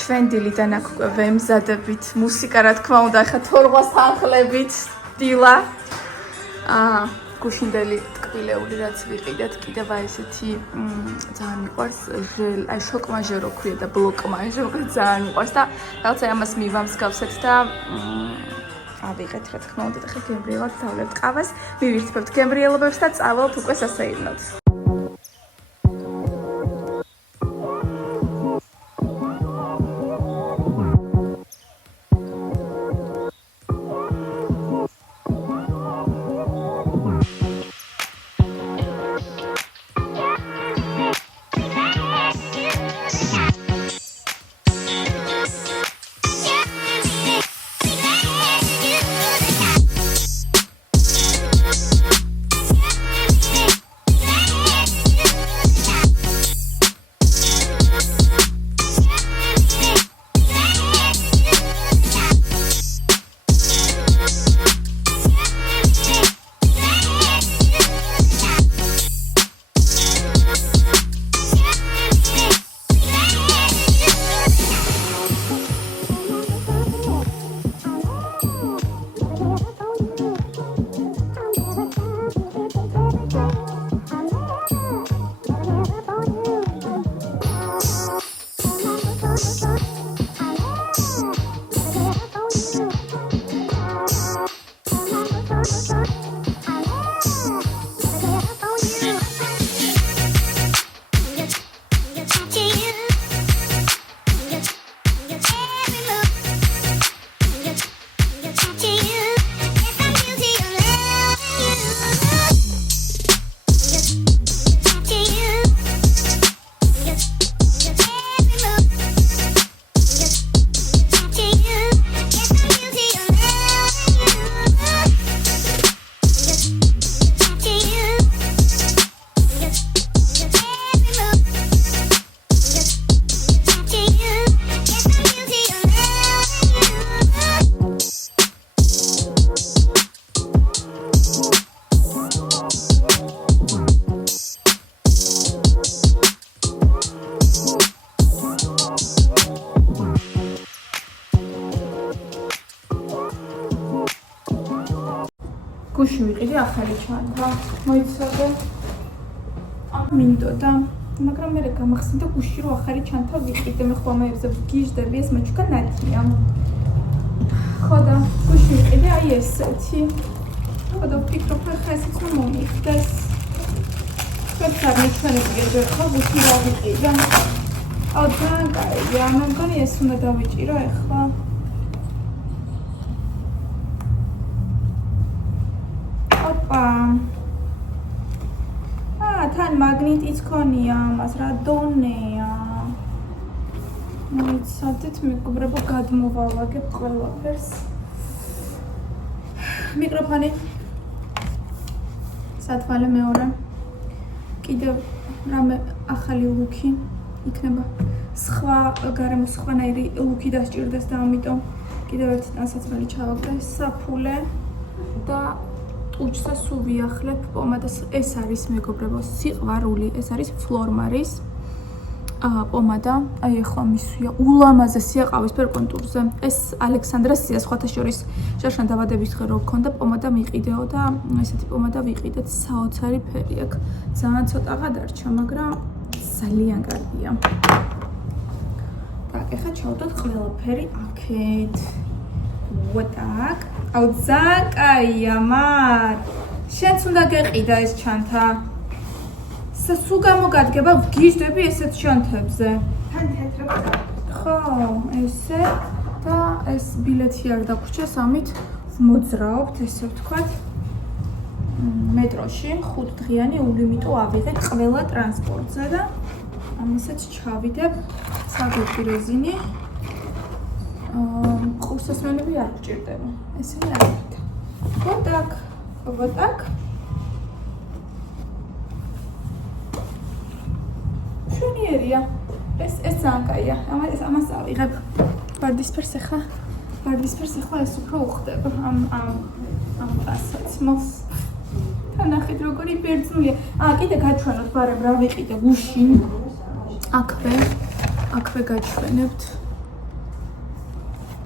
ჩვენ დილიდან აქ უკვე ვემზადებით მუსიკა რა თქმა უნდა ახლა თორღვას თანხლებით დილა გუშინდელი ტკბილეული რაც ვიყიდეთ კიდევ აი ესეთი ძალიან მიყვარს აი შოკმაჟე რო ქვია და ბლოკმაჟე მოკლედ ძალიან მიყვარს და რაღაცა ამას მივამსგავსეთ და ავიღეთ რა თქმა უნდა და ხე გემრიელად დავლებთ ყავას მივირთმევთ გემრიელობებს და წავალთ უკვე სასეირნოდ გუში ვიყიდე ახალი ჩანთა მოიცადე მინდოდა მაგრამ მე გამახსენდა გუში რო ახალი ჩანთა ვიყიდე მე ხომეებზე გიჟდები ეს მაჩუკა ნათია ხო და გუში ვიყიდე აი ესეთი ხო და ვფიქრობ ხა ესეც მომიხდეს ჩვენი ჯერ ხო გუში რა ვიყიდე აუ ძალიან კაია მე მგონი ეს უნდა დავიჭირო ახლა თან მაგნიტიც ქონია ამას რა დონეა მოიცადეთ მეგობრებო გადმოვალაგებ ყველაფერს მიკროფონი სათვალე მეორე კიდევ რამე ახალი ლუკი იქნება სხვა გარემო სხვანაირი ლუკი დასჭირდეს და ამიტომ კიდევ ერთი ტანსაცმელი ჩავაგდე საფულე და უჩსა სულ ვიახლებ პომადას ეს არის მეგობრებო სიყვარული ეს არის ფლორმარის პომადა აი ახლა მისვია ულამაზესია ყავისფერ კონტურზე ეს ალექსანდრასია სხვათა შორის შარშან დაბადების დღე რო გქონდა პომადა მიყიდეო და ესეთი პომადა ვიყიდეთ საოცარი ფერი აქვს ძალიან ცოტაღა დარჩა მაგრამ ძალიან კარგია так ეხლა ჩავდოთ ყველაფერი აქეთ ვატაკ აუ ძალიან კაია მარ შენც უნდა გეყიდა ეს ჩანთა სულ გამოგადგება ვგიჟდები ესეთ ჩანთებზე თან თეთრად ხო ესე და ეს ბილეთი არ დაგვრჩეს ამით მოძრაობთ ესე ვთქვათ მეტროში 5 დღიანი ულიმიტო ავიღეთ ყველა ტრანსპორტზე და ამასაც ჩავიდებ საგები რეზინი ყურსასმენები არ გჭირდება ესე არის ვატაკ შენიერია ეს ძალიან კაია ამას ავიღებ ვარდისფერს ახლა ეს უფრო უხდება ამ პასაცმოს თანახით როგორი ბერძნულია კიდე გაჩვენოთ ბარემ რა ვიყიდე გუშინ აქვე გაჩვენებთ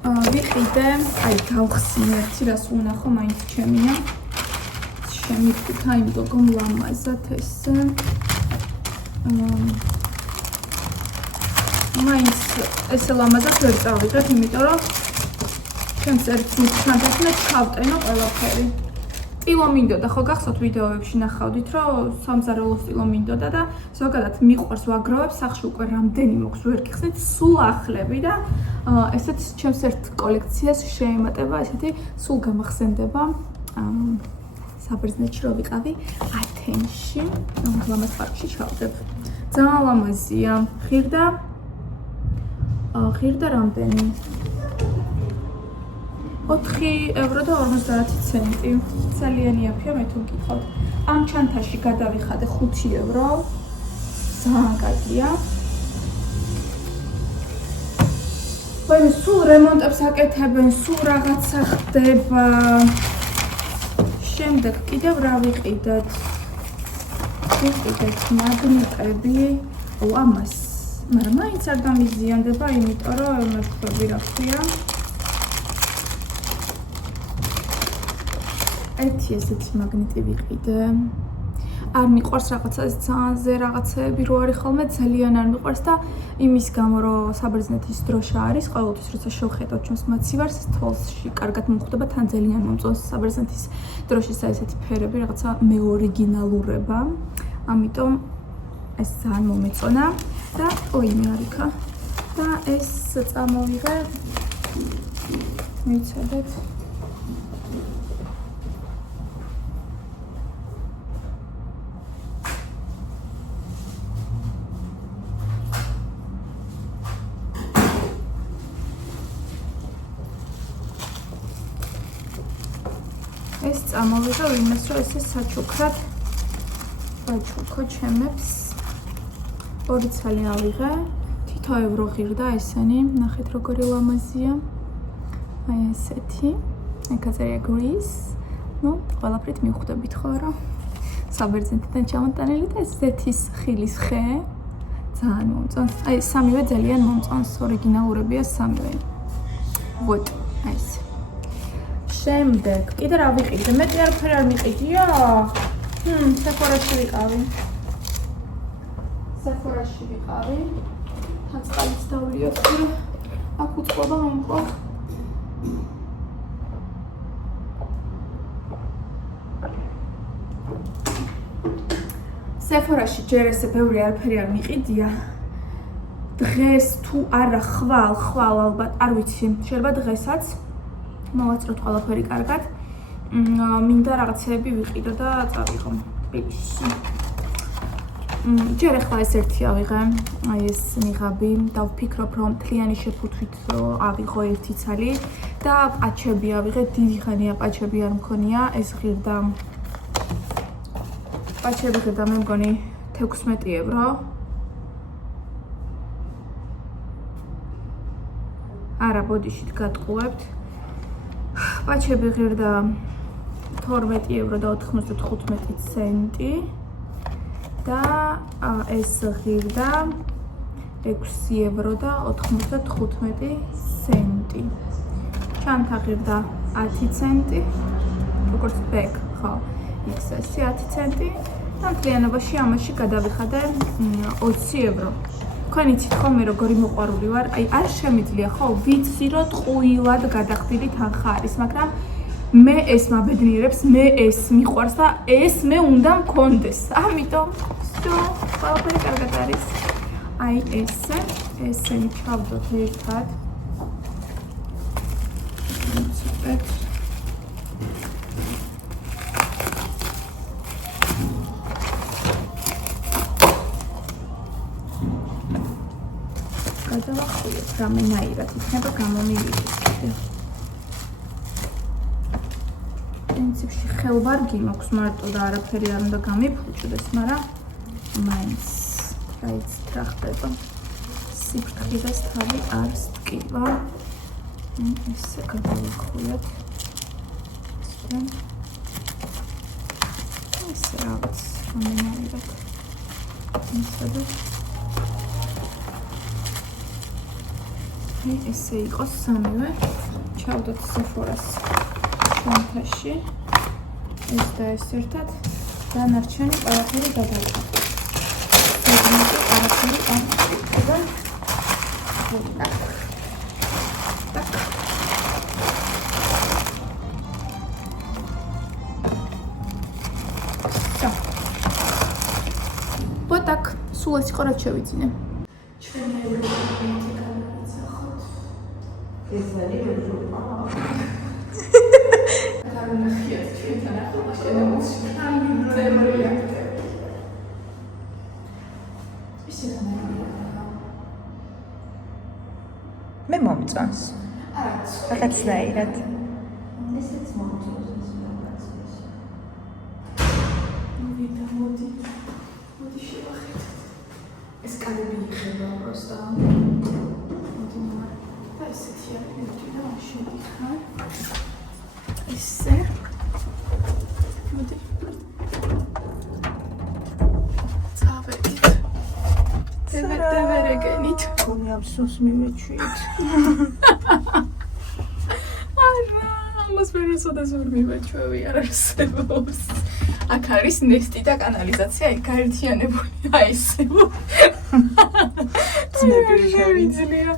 ვიყიდე, აი გავხსნე ერთი რას უნახო მაინც ჩემია. შემიფიქრა, იმიტომ რომ ლამაზად ესე. მაინც ესე ლამაზად ვერ წავიღებ, იმიტომ რომ ჩემს ერთ მითქანდახნა ჩავტენო ყველაფერი. სტილო მინდოდა, ხო გახსოვთ ვიდეოებში ნახავდით, რომ სამზარეულო სტილო მინდოდა და ზოგადად მიყვარს ვაგროვებ, სახლში უკვე რამდენი მოქვს ვერ გიხსნით, სულ ახლები და ესეც ჩემს ერთ კოლექციას შეემატება, ესეთი სულ გამახსენდება საბერძნეთში რო ვიყავი ათენში, ლამაზ პარკში ჩავდებ. ძალიან ლამაზია. ღირდა რამდენი? 4 €და 50 ცენტი. ძალიან იაფია, მე თუ მკითხავთ. ამ ჩანთაში გადავიხადე 5 €. ძალიან კარგია. ვაიმე, სულ რემონტებს აკეთებენ, სულ რაღაცა ხდება. შემდეგ კიდევ რა ვიყიდეთ? ვიყიდეთ მაგნიტები. ამას. მაგრამ მაინც არ დამიზიანდება, იმიტომ რომ მეთქვები რა ქვია. ერთი ესეთი მაგნიტი ვიყიდე. არ მიყვარს რაღაცა ძალზე რაღაცეები რო არის ხოლმე, ძალიან არ მიყვარს და იმის გამო რომ საბერძნეთის დროშა არის, ყოველთვის როცა შევხედავ ჩვენს მაცივარს, თვალში კარგად მომხვდება, თან ძალიან მომწონს საბერძნეთის დროშის ესეთი ფერები, რაღაცა მეორიგინალურება. ამიტომ ეს ძალიან მომეწონა და ოიმე არიქა. და ეს წამოვიღე. მიცადეთ. ეს წამოვიღე იმას, რომ ესე საჩუქრად ვაჩუქო ჩემებს. 2 ცალი ავიღე. თითო € ღირდა ესენი. ნახეთ როგორი ლამაზია. აი ესეთი. ეკაწერია Greece. ნუ, ყველაფრით მივხვდებით ხო რა. საბერძნეთიდან ჩამოტანილი და ზეთის ხილის ხე. ძალიან მომწონს. აი სამივე ძალიან მომწონს. ორიგინალურებია სამივე. ვოთ, აი ეს. შემდეგ, კიდე რა ვიყიდე? მეტი არაფერი არ მიყიდია? Sephora-ში ვიყავი. Აწყალიც დავლიოთ. აქ უწყობა მომყვა. Sephora-ში ჯერ ესე ბევრი არაფერი არ მიყიდია. დღეს თუ არა ხვალ ალბათ, არ ვიცი, შეიძლება დღესაც მოვაწროთ ყველაფერი კარგად. მინდა რაღაცეები ვიყიდო და წავიღო ბიჭში. ჯერ ახლა ეს ერთი ავიღე, აი ეს ნიღაბი და ვფიქრობ რომ მთლიანი შეფუთვით ავიღო ერთი ცალი და პაჩები ავიღე, დიდი ხანია პაჩები არ მქონია, ეს ღირდა პაჩები ღირდა მე მგონი 16 €. არა, ბოდიშით გატყუებთ. პაჩები ღირდა 12 € და 95 ცენტი და ეს ღირდა 6 € და 95 ცენტი. ჩანთა ღირდა 10 ცენტი, როგორც ბექ, ხო, XS 10 ცენტი და მთლიანობაში ამაში გადავიხადე 20 €. თქვენ იცით ხოლმე როგორი მოყვარული ვარ, აი არ შემიძლია ხო, ვიცი რომ ტყუილად გადახდილი თანხა არის, მაგრამ მე ეს მაბედნიერებს, მე ეს მიყვარს და ეს მე უნდა მქონდეს. ამიტომ ყველაფერი კარგად არის. აი ესენი ჩავდოთ ერთად. გადავახუიოთ რამენაირად იქნება გამომივიდეს კიდე. პრინციპში ხელვარგი მაქვს მარტო და არაფერი არ უნდა გამიფუჭდეს, მაგრამ მაინც რაიც რა ხდება. სიფრთხილეს თავი არ სტკივა. ესე გადავახუიოთ. ესე რაღაც რამენაირად. ისედაც ესე იყოს სამივე. ჩავდოთ Sephora-ს ჩანთაში. ეს და ეს ერთად. დანარჩენი ყველაფერი გადავიღოთ. ზედმეტი ყველაფერი ამოიღება. так, სულ ეს იყო რაც შევიძინე. ჩვენი ევროპული განვიცახოთ. ეს არის ევროპა. განახიათ ჩვენთან ახლა შემოსი. ამიბრეია. ისე განახია. მე მომწონს. რაღაცნაირად. ესეც მომწონს რაღაცნაირად. მოდი. ეს კალები იხება просто. მოდი მარ. და ესეთი არის და შევიხარ. ესე. მოდი. წავედით. დევერეგენით. გონი ამ სულს მივეჩვით. არა, ამას ვერ ესოდას ვერ მივეჩვევი, არ არსებობს. აქ არის ნესტი და კანალიზაცია გაერთიანებული. აი ესე. ძნები შევიძინია.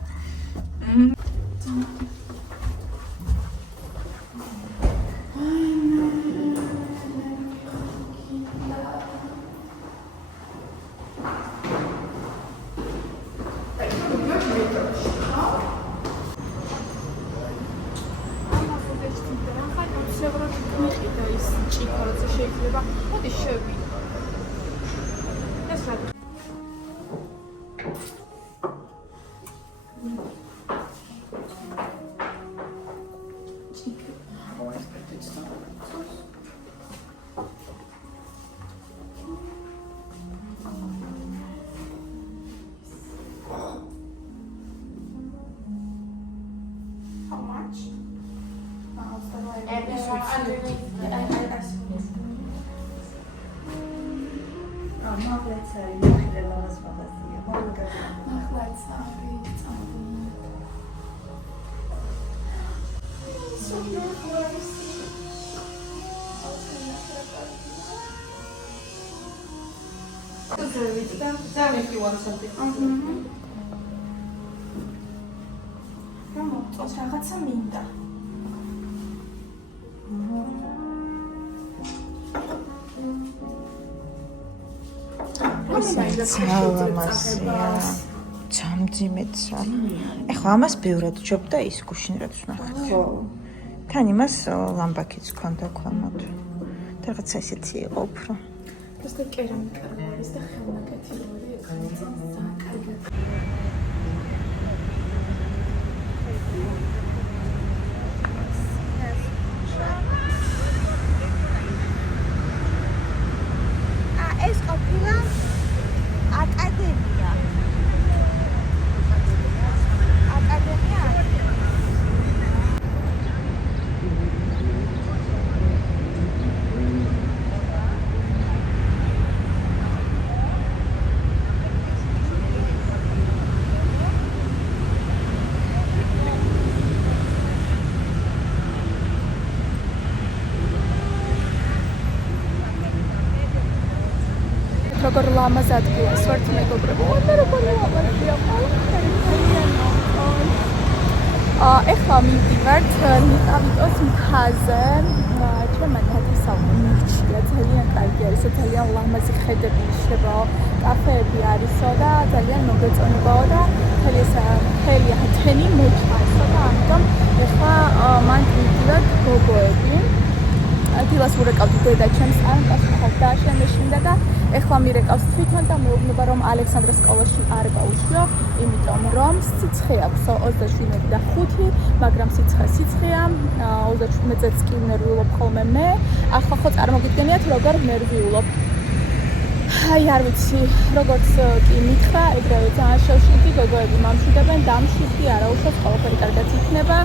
მოდი შევი. ეს რა How much? Tell me if you want something. მოწონს რაღაცა მინდა. ცალამასია. ჩამძიმეცა. ეხლა ამას ბევრად ჯობდა ის გუშინრად ვნახეთ. ხო. თან იმას ლამბაკიც ჰქონდა ქვემოთ. და რაღაცა ისეთი იყო უფრო. просто კერამიკა არის და ხელნაკეთი რორი ეგრეც საკარგად. ეს ყოფილა აკადემია. აკადემია. როგორ ლამაზ ადგილას ვართ მეგობრებო. და როგორ ლამაზია ყველაფერი. ეხლა მივდივართ ნიკავიტოს მთაზე. ჩემმა ნადისავმა მირჩია, ძალიან კარგი არის, ძალიან ლამაზი ხედები იშლებაო, კაფეები არისო და ძალიან მოგეწონებაო და მთელი ათენი მოჭარსო და ამიტომ ეხლა მან მივდივართ გოგოები. დილას ურეკავდი დედაჩემს, ანკას ხობდა შემეშინდა და ეხლა მირეკავს თვითონ და მეუბნება რომ ალექსანდრას სკოლაში არ გაუშვიო, იმიტომ რომ სიცხე აქვს 27.5, მაგრამ სიცხეა, 37 წელს კი ნერვიულობ ხოლმე მე. ახლა ხო წარმოგიდგენიათ როგორ ნერვიულობ. აი არ ვიცი, როგორც კი მითხრა, ეგრევე ძალიან შევშიდი, გოგოები მამშვიდებენ, დამშვიდი, არაუშავს, ყველაფერი კარგად იქნება.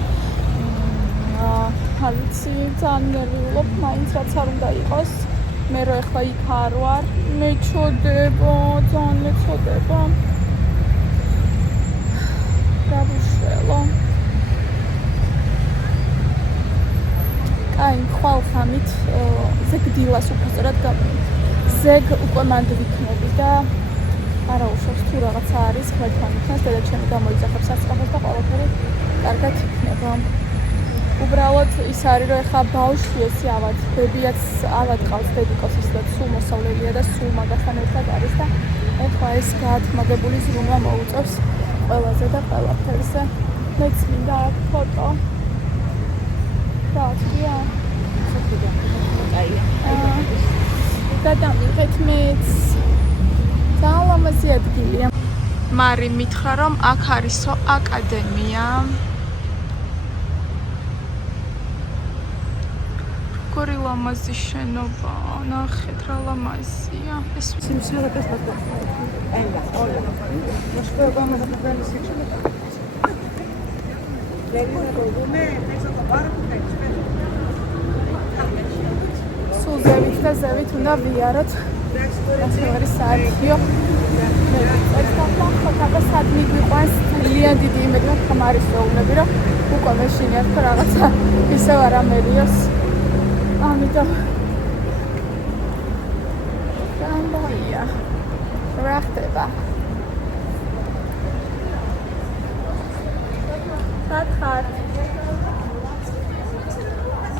არ ვიცი, ძალიან ნერვიულობ, მაინც რაც არ უნდა იყოს. მე რო ეხლა იქ არ ვარ, მეწოდება, ძალიან მეწოდება. გავუშველო. ამით ზეგ დილას უბრალოდ ზეგ უკვე მანდ ვიქნები და არა უშავს თუ რაღაცა არის ხმეთმანთან დედაჩემი გამოიძახებს სასწრაფოს და ყველაფერი კარგად იქნება. უბრალოდ ის არის რომ ეხა ბავშვი ესე ავად ბებიაც ავად ყავს დედიკოსის და სულ მოსავლელია და სულ მაგასთან ერთად არის და ეხა ეს გაათმაგებული ზრუნვა მოუწევს ყველაზე და ყველაფერზე. მეც მინდა აქ ფოტო. Racja. და დამიღეთ მეც. ძალამაზი ადგილია. მარი მითხრა რომ აქ არისო აკადემია. გორი ლამაზი შენობა. ნახეთ რა ლამაზია. ეს სიმსივრეს და აია, ოლა. მოშკობა მაგდალის შეჭება. სულ ზევით და ზევით უნდა ვიაროთ. ასე არის საათიო. მე ცოტა სადმი გვიყვანს ძალიან დიდი იმედი ხომ არის ვეუბნები რომ უკვე მეშინია თქო რაღაცა ისევ არ ამერიოს. ამიტომ გამბაია. რა ხდება? ხარ.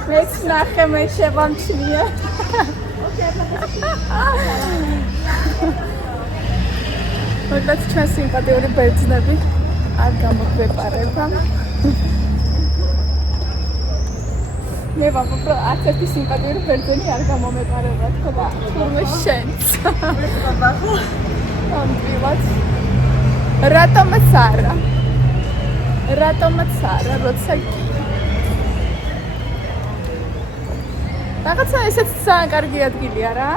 მეც ნახე მე შევამჩნია. მოკლედ ჩვენ სიმპათიური ბერძნები არ გამოგვეპარება. მე ვაფშე არც ერთი სიმპათიური ბერძენი არ გამომეპარება თქო და თურმე შენც. ამბილად. რატომაც არა. რატომაც არა, როცა კი. რაღაცა ესეც ძალიან კარგი ადგილია რა.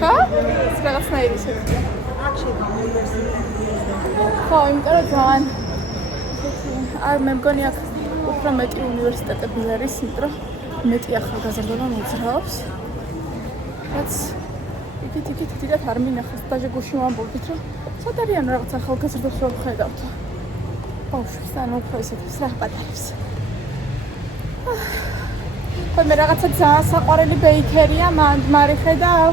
ხო? ეს რაღაცნაირი შეგვიძლია. ხო, იმიტომ რომ ძალიან არ მე მგონი აქ უფრო მეტი უნივერსიტეტები არის, იმიტომ რომ მეტი ახალგაზრდობა მოძრაობს. რაც იქით დიდად არ მინახავს, დაჟე გუში ვამბობდით, რომ ცოტარიან რაღაც ახალგაზრდებს რომ ხედავთ. ბავშვს ან უფრო ისეთებს რა პატარებს. ხო მე რაღაცა ძალიან საყვარელი ბეიქერია მარი ხედავ.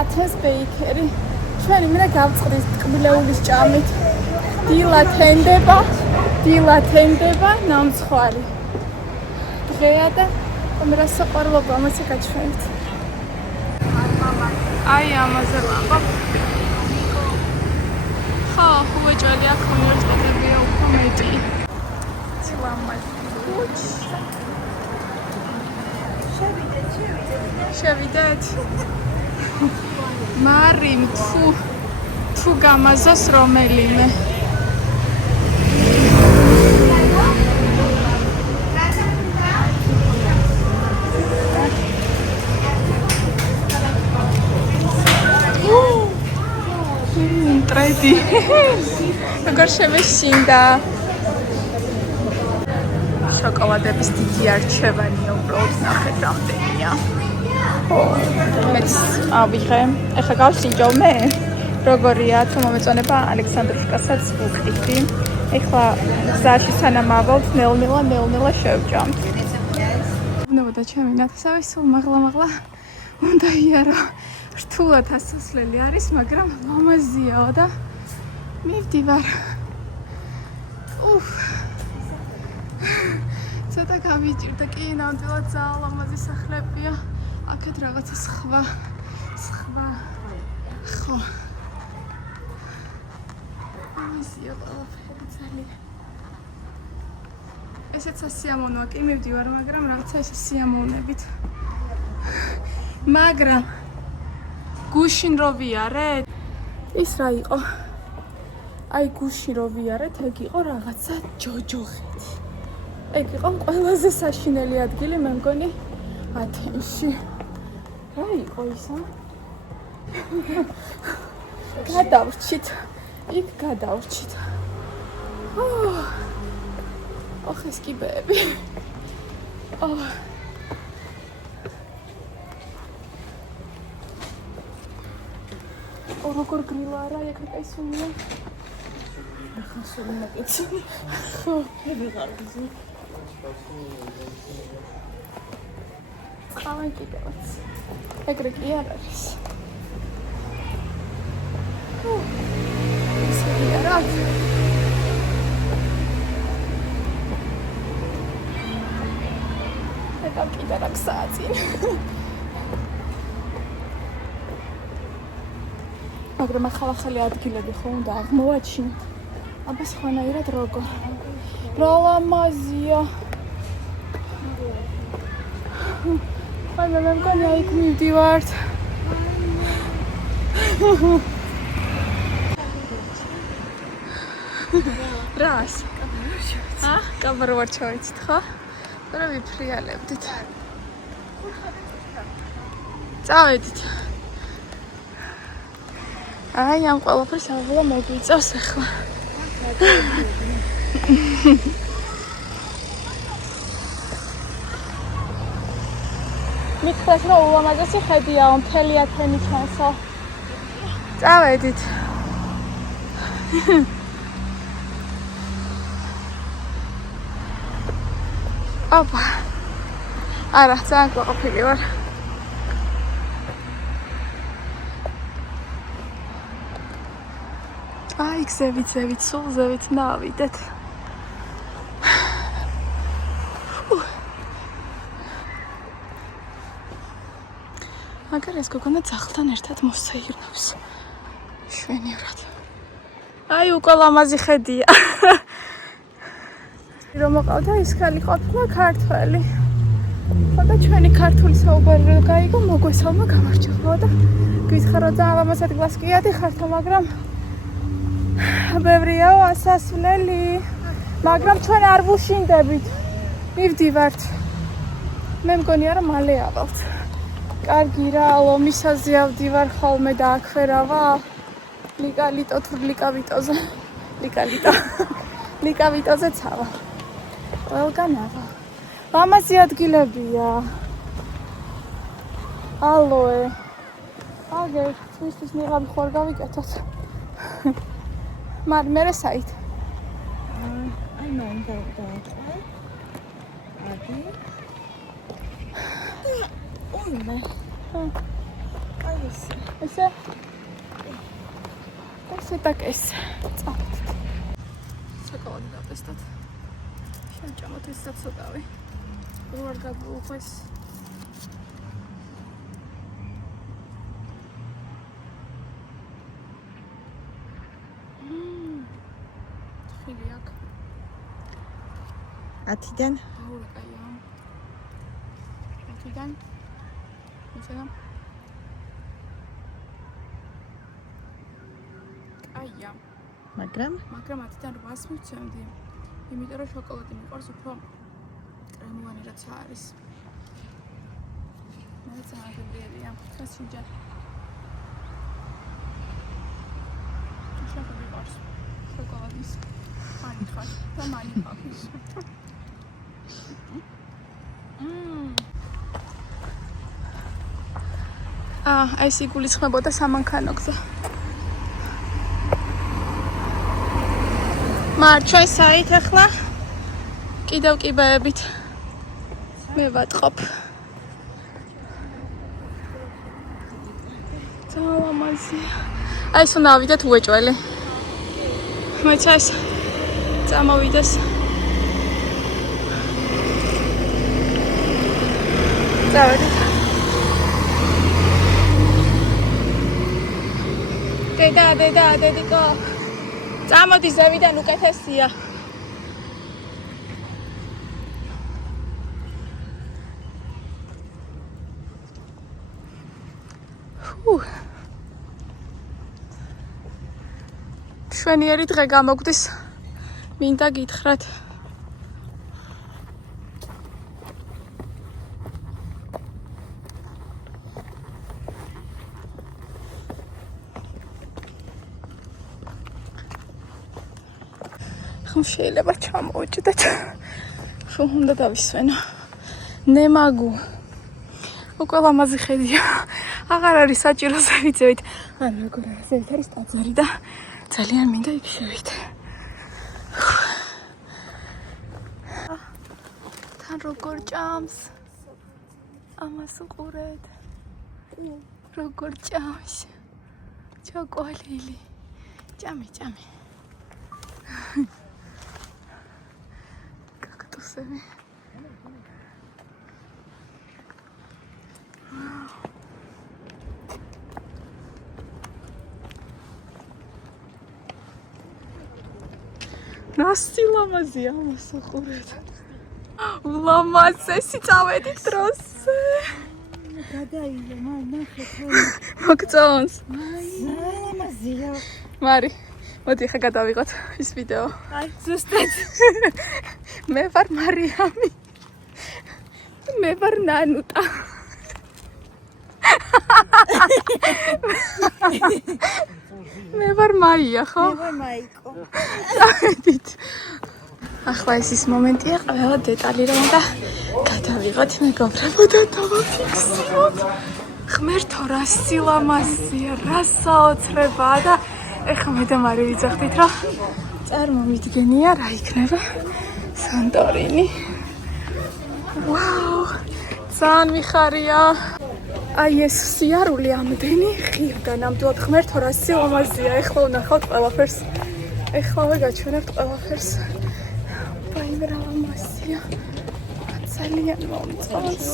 ათენს ბეიქერი. ჩვენი მინდა გავწყდეს ტკბილეულის ჭამით. დილა თენდება ნამცხვარი. დღეა და მე რა საყვარლობა ამაზე გაჩვენეთ. აი ამაზე ვამბობ. ხო, უეჭველი აქ უნივერსიტეტებია უფრო მეტი. შევიდეთ. მარიმ თუ გამაზას რომელიმე. ტრედი. როგორ შემეშინდა. შოკოლადების დიდი არჩევანია, უბრალოდ ნახეთ რამდენია. მეც ავიღე. ეხლა გავსინჯო მე. როგორია, თუ მომეწონება ალექსანდროვკასაც ვუხდიდი. ეხლა გზაში სანამ ავალთ, ნელ-ნელა შევჭამთ. ვნებოდა ჩემი ნათესავი სულ მაღლა უნდა იარო. რთულად ასასვლელი არის, მაგრამ ლამაზიაო და მივდივარ. ცოტა გავიჭირდა კი, ნამდვილად ძალიან ლამაზი სახლებია. აქეთ რაღაცა სხვა. ხო. ამისია ყველაფერი ძალიან. ესეც სიამოვნოა, კი მივდივარ, მაგრამ რაღაცა ესე სიამოვნებით. მაგრამ გუშინ რო ვიარეთ, ის რა იყო? აი გუში რო ვიარეთ, ეგ იყო რაღაცა ჯოჯოხეთი. ეგ იყო ყველაზე საშინელი ადგილი, მე მგონი ათენში. რა იყო ისა? გადავრჩით. იქ გადავრჩით. ოხ ეს კიბეები. როგორ გრილა რა იქა ისუნია. ახლა სულ მოკეცი. ხო, მე ვიღარ გზი. Qavan კიდევაც. ეგრე კი არ არის. ისე რა. ეკა კიდე რა გსაწინ. მაგრამ ახალ-ახალი ადგილები ხო უნდა აღმოვაჩინოთ. აბა სხვანაირად როგორ. რა ლამაზია. აი მე მგონია იქ მივდივართ. რას? კაბაროვარჩოვიცით ხო? რა ვიფრიალებდით. წავედით. აი ამ ყველაფერს აღლა მოგვიწევს ახლა. მითხრას რომ ულამაზესი ხედია მთელი ათენი ჩანსო. წავედით. ოპა. არა, ძალიან ყოფილი ვარ. აი, ზევით, სულ ზევით ნავიდეთ. მაგარ ეს გოგონა ძაღლთან ერთად მოსაირნავს. შვენივრად. აი, უკვე ლამაზი ხედია. რომ მოყავდა ის ხალი ყოფნა ქართველი. ხოდა ჩვენი ქართული საუბარი რო გაიგო, მოგვესალმა გამარჯობა და გითხარო ძალიან ლამაზ ადგილას კი ადიხართ, მაგრამ ბევრიაო ასასვლელი, მაგრამ ჩვენ არ ვუშინდებით. მივდივართ. მე მგონია რომ მალე ავალთ. კარგი რა, ლომისაზე ავდივარ ხოლმე და აქვე რა ვალ. ლიკალიტო თუ ლიკავიტოზე. ლიკავიტოზე წავალ. ყველგან ავალ. ლამაზი ადგილებია. ალოე. აგერ, თვისთვის ნიღაბი ხوار გავიკეთოთ. მერე საით. აი მან დააწყე. ადი. ოიმე. აი ესე. ესე так ესე. წავედით. შოკოლადი დაპესტოთ. შევჭამოთ ეს საცოტავი. რო არ გაგვუხეს. ხილიაკ. 10-დან? აუ, კაია. 10-დან? ისენა? კაია. მაგრამ 10-დან 8-ს მივცემდი. იმიტომ რომ შოკოლადი მიყვარს უფრო კრემოვანი რაც არის. მე ძალიან გებია. ხას შეჯარ. შოკოლადი მიყვარს. შოკოლადის მანი ხარ და მანი ყავს. ეს იგულისხმებოდა სამანქანო გზა. ჩვენ საით ახლა კიდევ კიბეებით მე ვატყობ. ძალიან ლამაზია. აი ეს უნდა ავიდეთ უეჭველი. მეც ეს წამოვიდეს. წავედით. დედიკო. წამოდი ზევიდან უკეთესია. შვენიერი დღე გამოგვდის. მინდა გითხრათ. შეიძლება ჩამოვიჭდეთ. ხომ უნდა დავისვენო. ნემაგუ. უკვე ლამაზი ხედია. აღარ არის საჭირო ზევით. ანუ როგორ არის ზევით არის ტაძარი და ძალიან მინდა იქ შევიდე. როგორ ჭამს ამას უყურეთ როგორ ჭამს ჩოკოლილი ჭამი კაქტუსები ნასი ლამაზია ამას უყურეთ ულამაზესი წავედით დროზე გადაიო ნახე მოგწონს ლამაზია მარი მოდი ხა გადავიღოთ ის ვიდეო აი ზუსტად მე ვარ მარიამი მე ვარ ნანუტა მე ვარ მაია ხო? მე ვარ მაიკო. დავედით. ახლა ეს ის მომენტია, ყველა დეტალი რომ უნდა გადავიღოთ, მეგობრებო და დავაფიქსიროთ. ღმერთო, რა სილამაზია, რა საოცრებაა და ეხლა მე და მარი ვიძახდით, რომ წარმომიდგენია რა იქნება სანტორინი. ვაუ! ძალიან მიხარია. აი ეს სიარული ამდენი ღირდა ნამდვილად ღმერთო რა სილამაზია ეხლა ვნახავთ ყველაფერს ეხლავე გაჩვენებთ ყველაფერს ბაი რა ლამაზია ძალიან მომწონს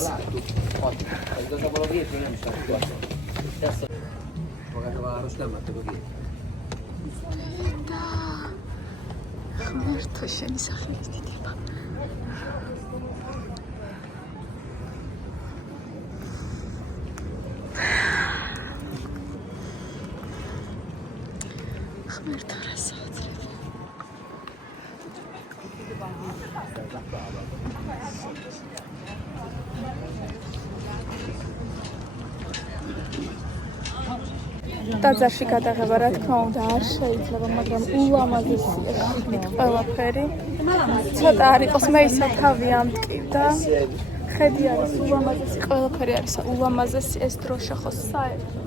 ღმერთო შენი სახელი დიდება ღმერთო რა საოცრებია ტაძარში გადაღება რა თქმა უნდა არ შეიძლება მაგრამ ულამაზესია შიგნით ყველაფერი ცოტა არ იყოს მე ისა თავი ამტკივდა ხედი არის ულამაზესი ყველაფერი არის ულამაზესი ეს დრო შეხოს საერთოდ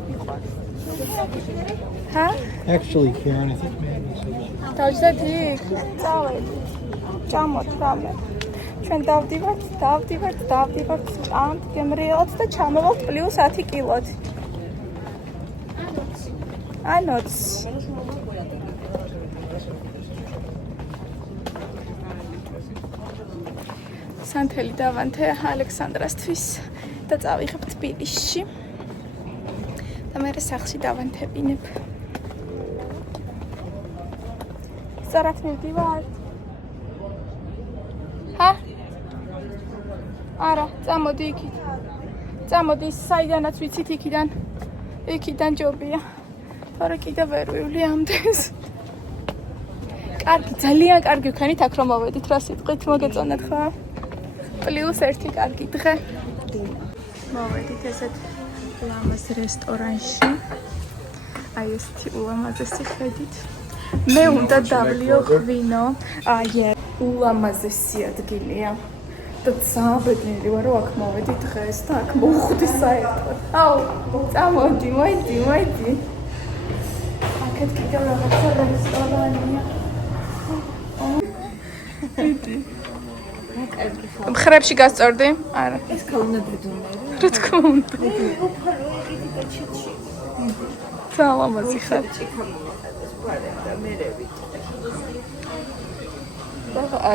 ჰა? Actually, Karen, I think maybe დავზედი? წავედი. ჭამოთ რამე. ჩვენ დავდივართ, ჭამთ გემრიელად და ჩამოვალთ პლუს 10 კილოდ. ანოც. სანთელი დავანთე ალექსანდრასთვის და წავიღებ თბილისში. და მე სახში დავანთებინებ. სწორად მივდივართ. ჰა? არა, წამოდი იქით. წამოდი საიდანაც ვიცით იქიდან. იქიდან ჯობია. თორე კიდევ ვერ ვივლი ამდენს. კარგი, ძალიან კარგი ვქენით აქ რომ მოვედით რა სიტყვით მოგეწონათ ხო? პლუს 1 კარგი დღე. მოვედით ესეთ ლამაზ რესტორანში. აი ესეთი ულამაზესი ხედით. მე უნდა დავლიო ღვინო. აი ულამაზესი ადგილია. და ძალიან ბედნიერი ვარ რომ აქ მოვედი დღეს და აქ მოხვდი საერთოდ. აუ, წამოდი, მოიდი. აქეთ კიდევ რაღაცა რესტორანია. დიდი. მხრებში გასწორდი? არა. ეს ქაუნა დედუმერი. რა თქმა უნდა. ძალიან ლამაზი ხარ.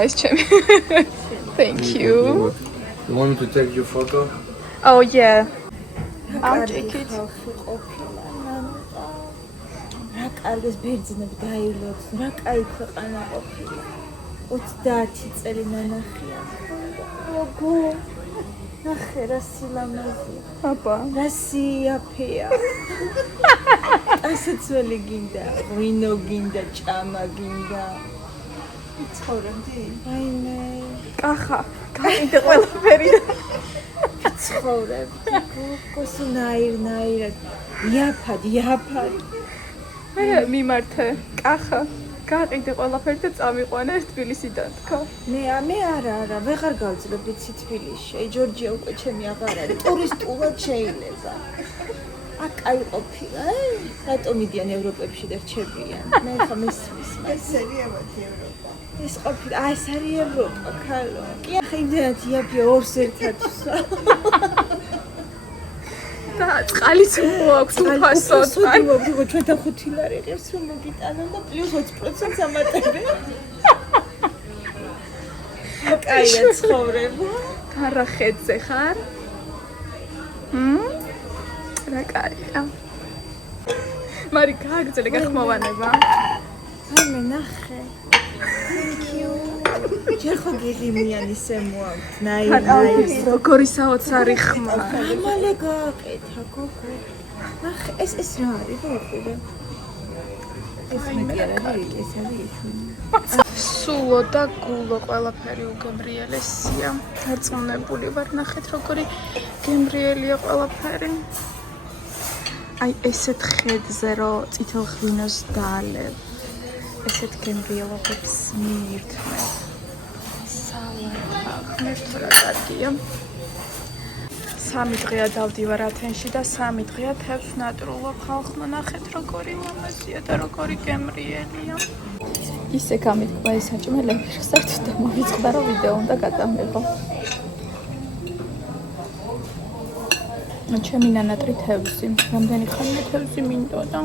ეს ჩემი. Thank you. You want me to take your photo? Oh yeah. I'll take it. რა კარგის ბერძნები დაილოთ, რა კაი ქვეყანა ყოფილა. 30 წელი ნანახია. ოგო. ნახე რა სილამაზია. აბა. რა სიაფეა. ასეცველი გინდა, ღვინო გინდა, ჭამა გინდა. ცხოვრობდი? აი მე. კახა. გაიგე ყველაფერი. ცხოვრობდი. გოგოსი ნაირად. იაფად. მე მიმართე. კახა. გაყიდე ყველაფერი და წამიყვანე თბილისიდან, თქო. მე არა, ვეღარ გავძლებ იცი თბილისში. აი ჯორჯია უკვე ჩემი აღარ არის. ტურისტულად შეიძლება. აკაი ყოფილა, რატომ მიდიან ევროპებში და რჩებიან? მე ხომ ისმის მას. ეს ყოფილა, ეს არის ევროპა, ქალო. კი ახლა იმდენად იაფია ორს ერთად. და წყალიც მოაქვს უფასოდ. სოდი მოგიგო ჩვენთან 5 ლარი ღირს რომ მოგიტანონ და პლუს 20% ამატებენ. კაია ცხოვრება. არა ხედზე ხარ? რა კაია. მარი გააგზელე გახმოვანება. აი მე ნახე. Thank you. ჯერ ხო გიღიმიანი შემოაქვს. ნაი. როგორი საოცარი ხმა. მალე გააკეთა გოგო. ნახე ეს რა არის ვაყურე. ეს მეკერალი ეს არის. სულო და გულო ყველაფერი უგემრიელესია. დარწმუნებული ვარ, ნახეთ როგორი გემრიელია ყველაფერი. აი ესეთ ხედზე რომ წითელ ღვინოს დაალევ. ესეთ გემრიელობებს მიირთმევ. სალათა ღმერთო რა კარგია. 3 დღეა დავდივარ ათენში და 3 დღეა თევზს ნატრულობ. ხალხმა ნახეთ როგორი ლამაზია და როგორი გემრიელია. ისე გამიტყვა ეს საჭმელები, რომ საერთოდ დამოვიწყდა რომ ვიდეო უნდა გადამეღო. ჩემი ნანატრი თევზი. რამდენი ხანია თევზი მინდოდა?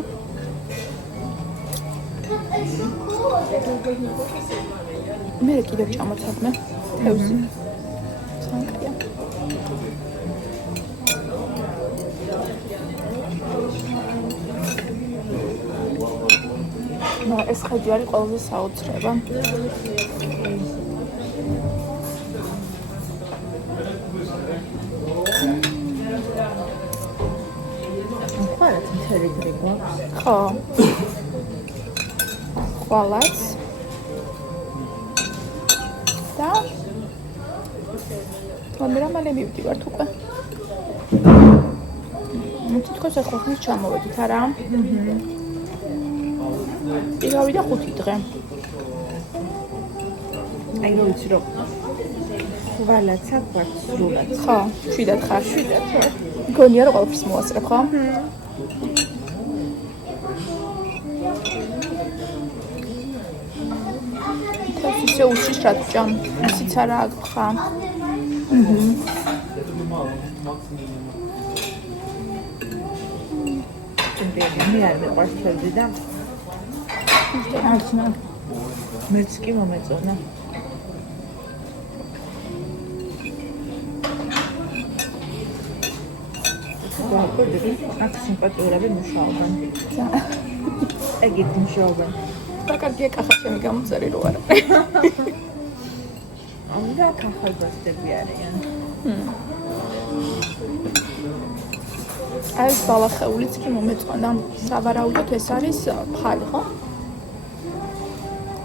მე კიდევ ჩამოცადმე თევზი. სანკია. ეს ხედი არის ყველაზე საოცრება. ხარაც მთელი დღე გვაქვს. ხო. ხვალაც. და თორმე მივდივართ უკვე. თითქოს ახლა ხნის ჩამოვედით არა? პირველი და 5 დღე. აი რო ვიცი რომ ხვალაც აქვს სრულად. ხო, 7 ხარ. მგონია რომ ყველაფერს მოასწრებ, ხო? ისე უშიშ რა თჭამ, ისიც არა აგხა. მე არ მეყვარს თევზი და არცნა. მეც კი მომეწონა. აქ სიმპათიურები მუშაობენ. ეგეთ მუშაობენ. და კარგია კახა ჩემი გამოწერი რო არა. ამდა კახალბასტები არიან. ეს ბალახეულიც კი მომეწონა. სავარაუდოდ ეს არის ფალი, ხო?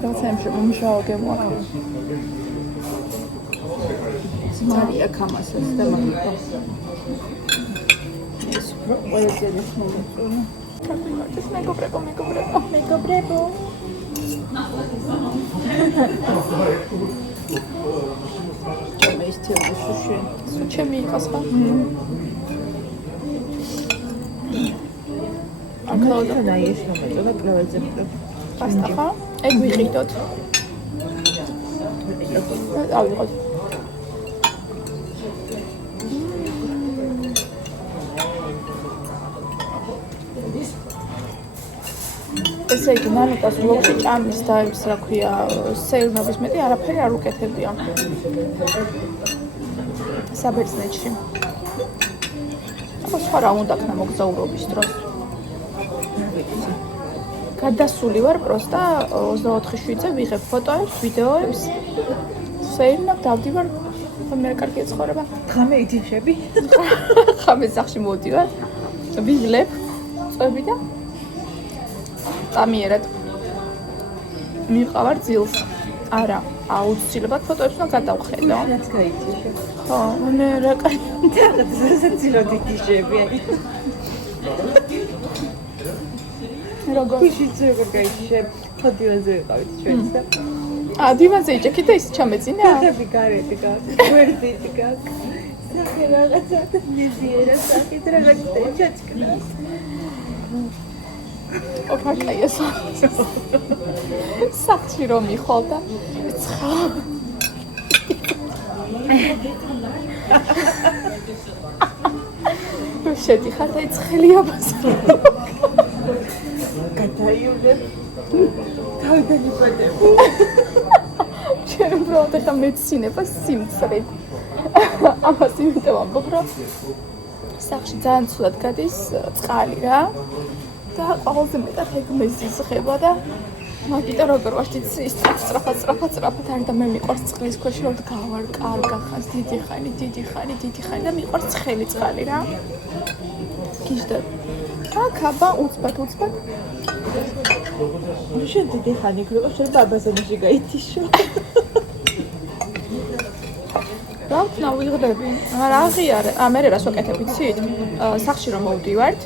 რაცემში მომშაო გემოაქვს. მარია კამასას და მაგიტო. ეს ყველაზე მომეწონა. ეს მეგობრებო. ჩემი ის თევზი შუში. ჩემი იყავს ხა? აკაუდა ის მომეწონა ყველაზე მეტად. პასტა ხა? ეგ ვიყიდოთ. ავიღოთ. ესე იგი, მანუტას ბლოკი ჭამის და ის რა ქვია, სეირნობის მეტი არაფერი არ უკეთებია. საბერძნეთში. აბა სხვა რა უნდა ქნა მოგზაურობის დროს. გადასული ვარ პროსტა 24/7-ზე ვიღებ ფოტოებს, ვიდეოებს. სეირნობ დავდივარ, მე კარგი ცხოვრება. ხამე იდიხები. ხამე სახში მოვდივარ. ვიღლებ წვები და ამიერად მიყავარ ძილს. არა, აუცილებლად ფოტოებს უნდა გადავხედო. რაც გაიწიშე. ხო, მე რა კაი. და ძილოდი გიშები. როგორ შეიძლება გაიწიშე. ხოდივაზე ვიყავით ჩვენც და დივანზე იჭექი და ის ჩამეძინა. ხები გარეთი გაქვს. გვერდით გაქვს. ოფარტაია სახში რომ მიხვალ და ცხა შედიხარ და ცხელი აბაზარი გადაივლებ თავიდან იპატებ ჩვენ უბრალოდ ახლა მეცნიერება სიმწრით ამას იმიტომ ვამბობ რომ სახში ძალიან ცუდად გადის წყალი რა და ყველაზე მეტად ეგ მეზიზღება და მაგიტო როგორ ვარ ის სწრაფად არ და მე მიყვარს წყლის ქვეშ რომ გავარ კარგა ხანს დიდი ხანი და მიყვარს ცხელი წყალი რა გიჟდა აკაბა უცბად შენ დიდი ხანი გრიყო შენ ბაბაზანაში გაითიშო რა თქმა ვიღდები არა აღიარე მე რას ვაკეთებ იცით სახში რომ მოვდივართ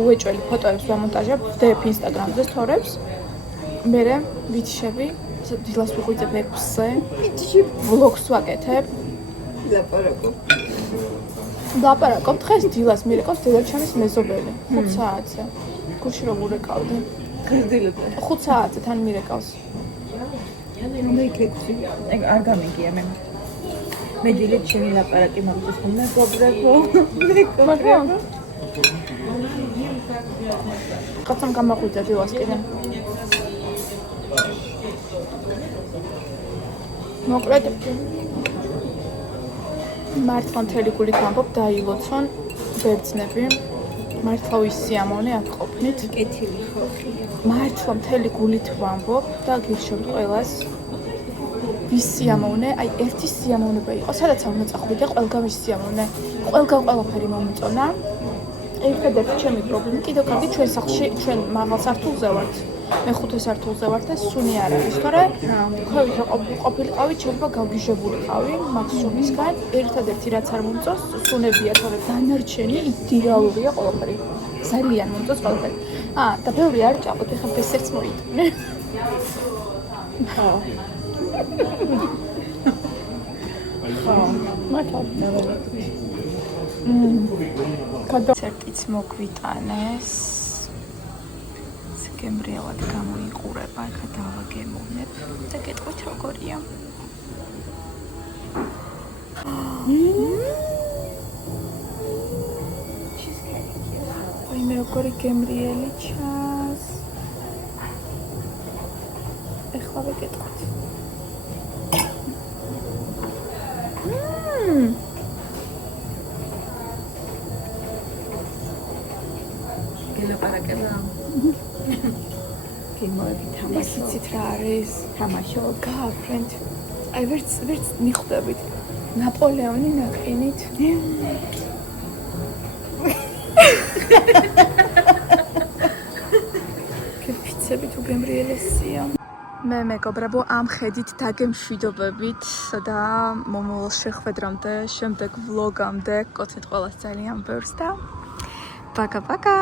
უეჭველი ფოტოებს ვამონტაჟებ ვდებ ინსტაგრამზე სტორებს მე ვიჩები დილას ვიღვიძებ 6-ზე ვლოგს ვაკეთებ ლაპარაკობ დღეს დილას მირეკავს დედაჩემის მეზობელი 5 საათზე გულში რომ ურეკავდი გრძილებ 5 საათზე თან მირეკავს მე იქეცი არ გამიგია მე დილით ჩემი ლაპარაკი მაგდეს ხომ მეგობრებო კაცამ გამახვიდა დილას კიდე მოკლედ მართლა მთელი გულით ვამბობ დაილოცონ ბერძნები მართლა ვის სიამოვნე აქ ყოფნით კეთილი ხალხია მართლა მთელი გულით ვამბობ და გირჩევთ ყველას ვის სიამოვნე აი ერთი სიამოვნება იყო სადაც არ უნდა წახვიდე ყველგან ვის სიამოვნე ყველგან ყველაფერი მომიწონა ერთადერთი ჩემი პრობლემა კიდევ კარგი ჩვენ სახლში ჩვენ მაღალ სართულზე ვართ მე 5 სართულზე ვარ და სუნი არ არის, თორე ქვევით რომ ყოფილიყავი, შეიძლება გავგიჟებულიყავი მაქსიმუმისგან. ერთადერთი რაც არ მომწონს, სუნებია, თორე დანარჩენი იდეალურია ყველაფერი. ძალიან მომწონს ყველაფერი. და ბევრი არ ჭამოთ, ეხლა ბესერც მოიტანე. ხო. კონცერტიც მოგვიტანეს. გემრიელად გამოიყურება, ეხლა დავაგემოვნებ და გეტყვით როგორია. მე როგორი გემრიელი ჩანს. ეხლა ვეკეტყვით. გელაპარაკება. გემოები თამაშობ. იცით რა არის? თამაშობ. გააფრენთ. აი ვერც მიხვდებით. ნაპოლეონი ნაყინით. კეფიცები თუ გემრიელესია. მე მეგობრებო ამ ხედით დაგემშვიდობებით და მომავალ შეხვედრამდე, შემდეგ ვლოგამდე გკოცეთ ყველას ძალიან ბევრს და პაკა-პაკა.